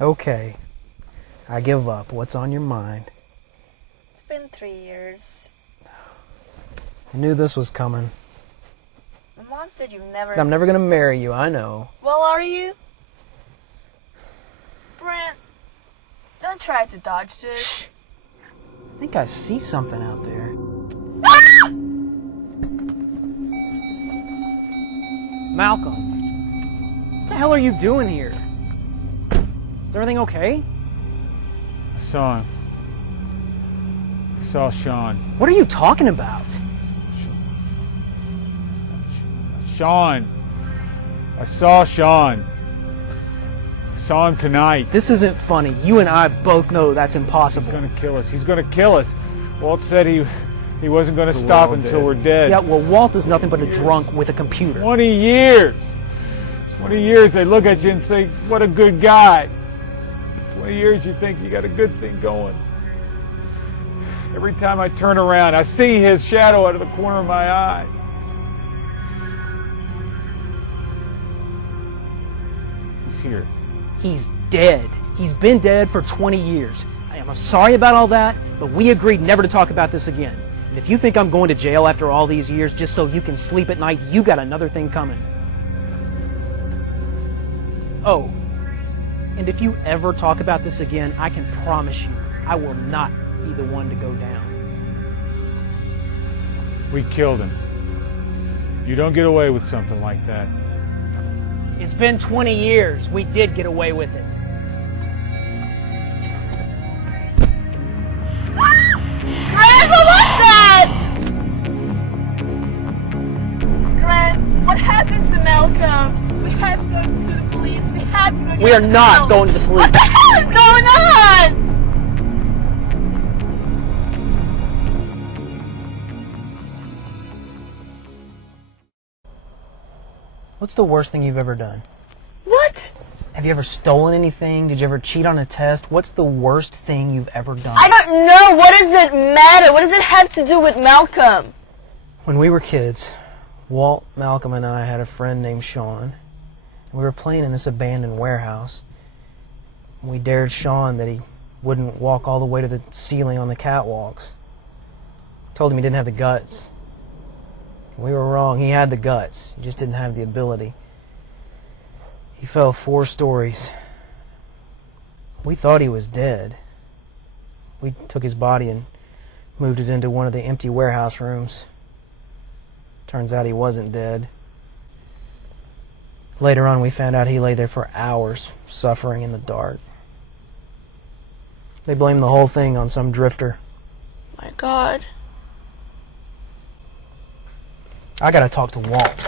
Okay. I give up. What's on your mind? It's been 3 years. I knew this was coming. My mom said you've never... I'm never gonna marry you, I know. Well, are you? Brent, don't try to dodge this. I think I see something out there. Ah! Malcolm, what the hell are you doing here? Is everything okay? I saw him. I saw Sean. What are you talking about? Sean. I saw Sean. I saw him tonight. This isn't funny. You and I both know that's impossible. He's gonna kill us. He's gonna kill us. Walt said he wasn't gonna stop until we're dead. Yeah, well, Walt is nothing but a drunk with a computer. 20 years. 20 years they look at you and say, what a good guy. 20 years you think you got a good thing going. Every time I turn around, I see his shadow out of the corner of my eye. He's here. He's dead. He's been dead for 20 years. I am sorry about all that, but we agreed never to talk about this again. And if you think I'm going to jail after all these years just so you can sleep at night, you got another thing coming. Oh, and if you ever talk about this again, I can promise you, I will not be the one to go down. We killed him. You don't get away with something like that. It's been 20 years. We did get away with it. Grant, what was that? Grant, what happened to Malcolm? We have to go to the police. We have to go get We are him not out. going to the police. What the hell is going on? What's the worst thing you've ever done? What? Have you ever stolen anything? Did you ever cheat on a test? What's the worst thing you've ever done? I don't know. What does it matter? What does it have to do with Malcolm? When we were kids, Walt, Malcolm, and I had a friend named Sean. We were playing in this abandoned warehouse. We dared Sean that he wouldn't walk all the way to the ceiling on the catwalks. Told him he didn't have the guts. We were wrong. He had the guts. He just didn't have the ability. He fell 4 stories. We thought he was dead. We took his body and moved it into one of the empty warehouse rooms. Turns out he wasn't dead. Later on, we found out he lay there for hours, suffering in the dark. They blamed the whole thing on some drifter. My God. I gotta talk to Walt.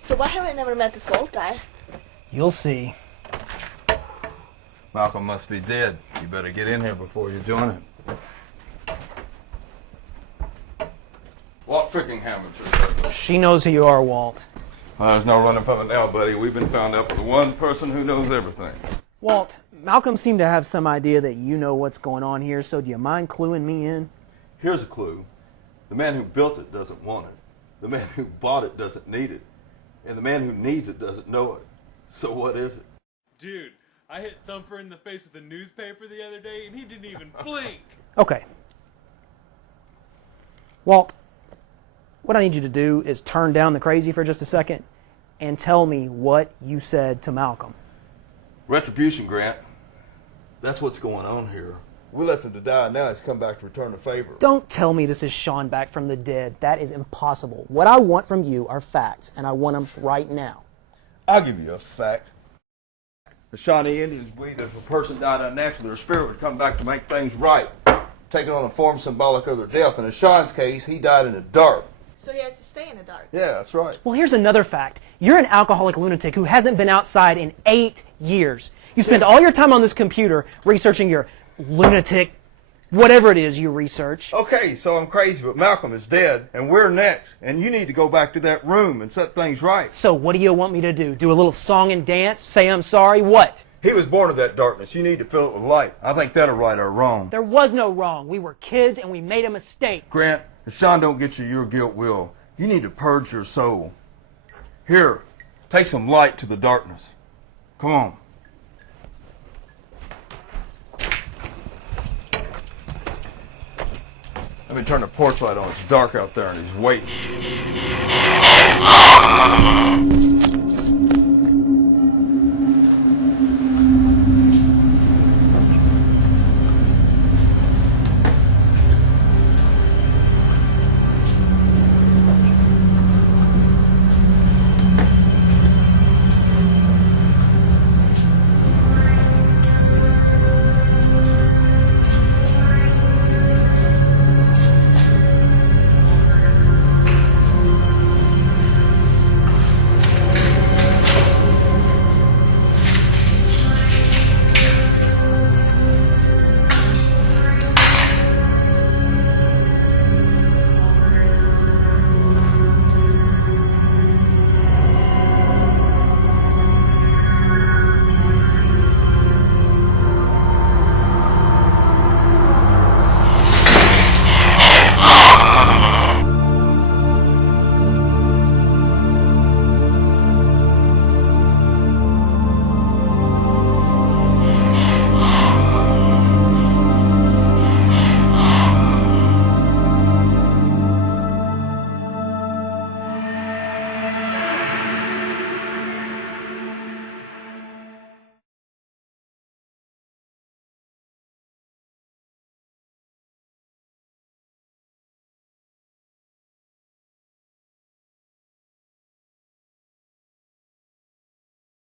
So why have I never met this Walt guy? You'll see. Malcolm must be dead. You better get in here before you join him. Walt Frickingham is She knows who you are, Walt. Well, there's no running from it now, buddy. We've been found out with the one person who knows everything. Walt, Malcolm seemed to have some idea that you know what's going on here, so do you mind cluing me in? Here's a clue. The man who built it doesn't want it. The man who bought it doesn't need it. And the man who needs it doesn't know it. So what is it? Dude, I hit Thumper in the face with a newspaper the other day, and he didn't even blink. Okay. Walt, what I need you to do is turn down the crazy for just a second and tell me what you said to Malcolm. Retribution, Grant. That's what's going on here. We left him to die, now he's come back to return the favor. Don't tell me this is Sean back from the dead. That is impossible. What I want from you are facts, and I want them right now. I'll give you a fact. The Shawnee Indians believe that if a person died unnaturally, their spirit would come back to make things right, taking on a form symbolic of their death. And in Sean's case, he died in the dark. So he has to stay in the dark. Yeah, that's right. Well, here's another fact. You're an alcoholic lunatic who hasn't been outside in 8 years. You spend all your time on this computer researching your lunatic, whatever it is you research. Okay, so I'm crazy, but Malcolm is dead, and we're next. And you need to go back to that room and set things right. So what do you want me to do? Do a little song and dance? Say I'm sorry? What? He was born of that darkness. You need to fill it with light. I think that'll right our wrong. There was no wrong. We were kids and we made a mistake. Grant, if Sean don't get you, your guilt will. You need to purge your soul. Here, Take some light to the darkness. Come on. Let me turn the porch light on. It's dark out there and he's waiting.